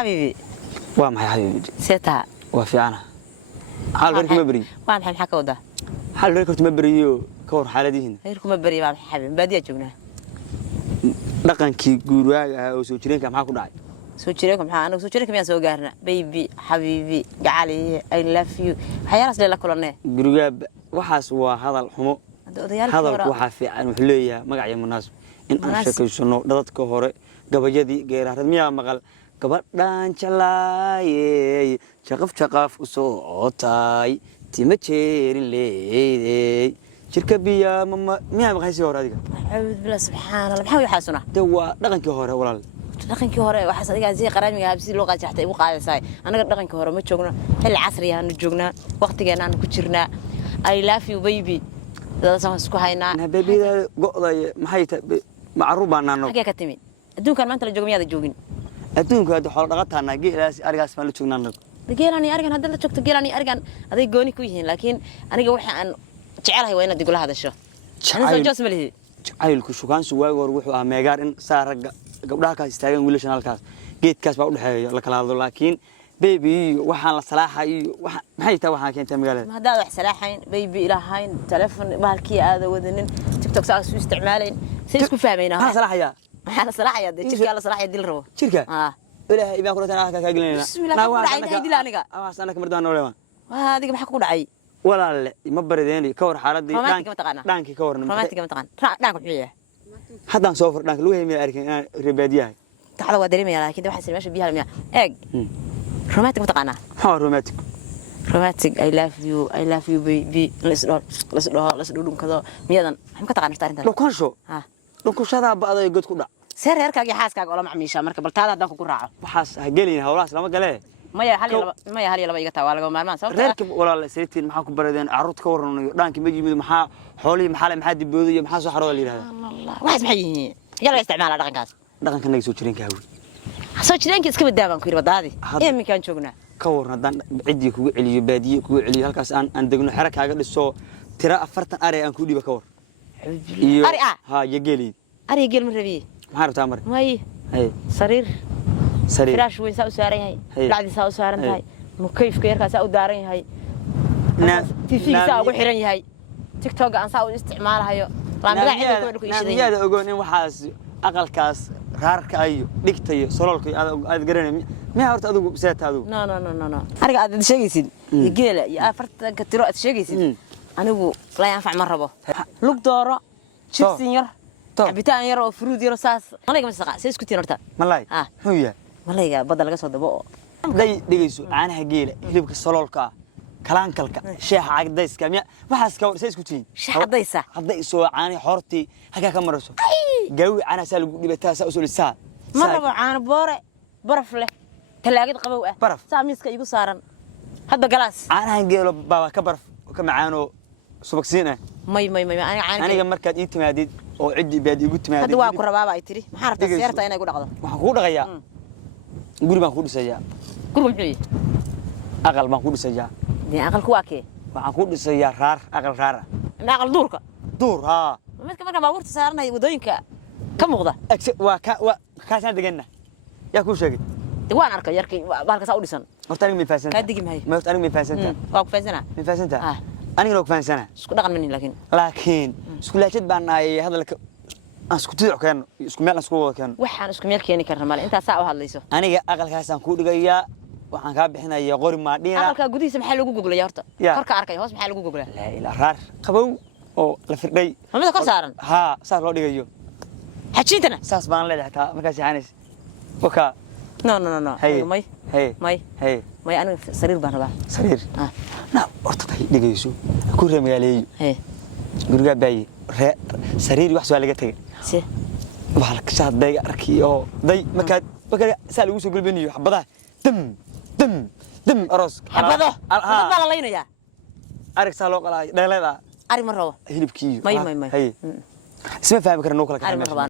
حبيبي waa maxay xabiibi سيتها waa fiicana xal reerku ma bari وأنا حبيبي حكوا ده xal reerku ma bariyo ka war xaaladihiina غيركم ما بري ما حبيبي بدي أجونا dhaqankii guuraaga ah oo soo jireenka maxaa ku dhacay سو شريكم أنا سو شريكم يا سو قارنا بيبي حبيبي قعلي I love you حياس ليلا كلنا guriga waxaas waa hadal xumo hadalku waxa fiican wuxuu leeyahay magac iyo munaasib in aan sheekaysano dadka hore gabayadii geeraarad miyaa maqal gabadhan jalaayay shaqaf u soo ootay tima jeerin leeday jirka biya miyaa maqaysi hore adiga أعوذ بالله سبحان الله محاول يحاسنا de waa dhaqankii hore walaal dhaqankii hore waxa sadiga si qaraamiga habsi loo qaajixtay ugu qaadasay anaga dhaqankii hore ma joogno xil casri ah aanu joognaa waqtigeena aan ku jirnaa I love you baby dadaan isku haynaa babyda go'day maxay tahay macruub baan naano xagee ka timid adduunkan maanta la joogo miyaad joogin adduunka hadda xoolo dhaqataana geelaas arigaas ma la joognaa geelani arigan hadda la joogto geelani arigan aday gooni ku yihiin laakiin aniga waxa aan jecelahay waa inaad igula hadasho aniga joos ma lihi jacaylku shukaansu waagi hore wuxuu ahaa meegaar in saaraga gabdhaha kaas istaagan wiilashan halkaas geedkaas baa u dhaxeeyo la kala hadlo laakiin baby waxaan la salaaxay maxay tahay waxaan keentay magaalada ma hadaad wax salaaxayn baby ilaahayn telefoon bahalkii aad wadanin tiktok saas u isticmaalayn si isku fahmayna ha salaaxaya waxaan salaaxaya jirka la salaaxaya dil rabo jirka ilaahay ibaan ku rataan ka galinayna bismillah ku dhacay dil aniga sana ka mardaan nooleema waa adiga maxaa ku dhacay walaal ma barideen ka war xaaladii dhaanki ka warnaa romantic ma taqaan dhaanku xuyaa haddaan soo fur dhaanka lagu heemay arkin inaan reebadiyahay taxada waa dareemaya laakiin waxa meesha biyaha miya eeg romantic ma taqaana ha romantic I love you baby let's do dhunkado miyadan maxay ka taqaan inta dhunkasho ha dhunkashada baaday god ku dhac seer reerkaaga xaaskaaga oo la macmiisha marka baltaada haddaan ku raaco waxaas ha gelin hawlaas lama galee maya hal laba iga taa waa laga maarmaan sababta reerka walaal saytiin maxaa ku baradeen carruud ka warranayo dhaanki ma yimid maxaa xoolii maxaa dibooday iyo maxaa soo xarooda la yiraahdaa waxaas maxay yihiin yalla isticmaala dhaqankaas dhaqankanaga soo jireen ka hawi soo jireenka iska badaaban ku yiri wadaadi iminkaan joognaa ka warran haddaan cidii kugu celiyo baadiye kugu celiyo halkaas aan degno xero kaaga dhiso tira 40 ari aan ku dhiba ka war iyo ha yageli ari gel ma rabiye maxaa rabtaa mar may sariir firaash weyn saa u saaran yahay lacdi saa u saaran tahay mukayfka yarkaas saa u daaran yahay TV saa ugu xiran yahay TikTok aan saa u isticmaalahayo laamaga cidda ku ishiday yaada ogoon in waxaas aqalkaas raarka ayo dhigtayo sololka aad garanay ma horta adigu seetaadu no ariga aad sheegaysid geela iyo 40 tiro aad sheegaysid anigu la yanfac ma rabo lug dooro chicken yar cabitaan yar oo fruit yar saas aniga ma saqa isku tiin horta malay huya malayga badal laga soo dabo day dhigayso caanaha geela hilibka sololka kalaankalka sheexa cagdayska waxaas ka war isku tiin sheexadaysa hadayso caani horti haga ka maraso gawi caana saa lagu dhibataa saa usoo lisaa ma rabo caano boore baraf leh talaagad qabow ah saa miiska igu saaran hadda galaas caanaha geelo baba ka baraf ka macaano subagsiin ah may aniga markaad ii timaadid oo cidii baad igu timaadid hadda waa ku rabaaba ay tiri maxaa rabtaa seerta inay ku dhaqdo waxaan ku dhaqayaa guri baan ku dhisayaa guri muxuu aqal baan ku dhisayaa aqalku waa kee waxaan ku dhisayaa raar aqal raar aqal duurka duur ha midka marka baabuurta saarnay wadooyinka ka muuqda waa ka deganna yaa ku sheegay waan arkay yarkay baalka saa u dhisan horta aniga ma faasanta ka digi mahay ma horta aniga ma faasanta waa ku faasana ma faasanta aniga loo faasana isku dhaqan min laakiin isku laajid baan nahay hadalka asku tiic keen isku meel asku wada keen waxaan isku meel keeni karna mal inta saa u hadlayso aniga aqalkaas aan ku dhigayaa waxaan ka bixinayaa qori maadhiina aqalka gudihiisa maxaa lagu goglaya horta korka arkay hoos maxaa lagu goglaya la ila raar qabow oo la firdhay mamada kor saaran ha saas loo dhigayo xajintana saas baan leedahay taa markaas yahaanays waka no may aniga sariir baan rabaa sariir horta tay dhigayso ku reemagaaleeyo guriga baayi sariir wax soo laga tagay bahalka shaaday arkiyo day marka saa lagu soo gulbinayo xabadaha dam aroos xabado baa la leynaya arig saa loo qalay dheeleeda ari ma rabo hilibkiyo may isma fahmi karno kala